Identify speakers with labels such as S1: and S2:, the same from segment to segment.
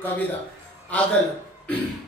S1: cabida. Hágalo.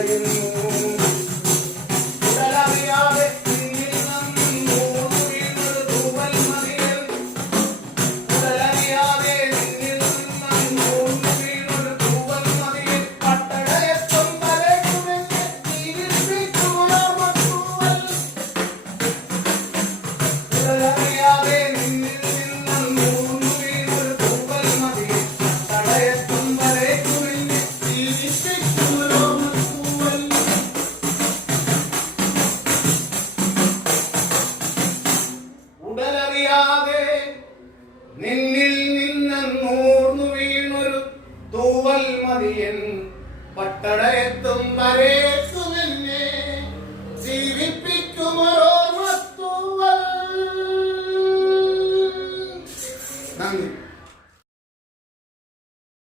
S1: Hallelujah. നിന്നിൽ നിന്നൂർന്നു വീണൊരു തൂവൽ മതിയൻ പട്ടടയെത്തും വരെ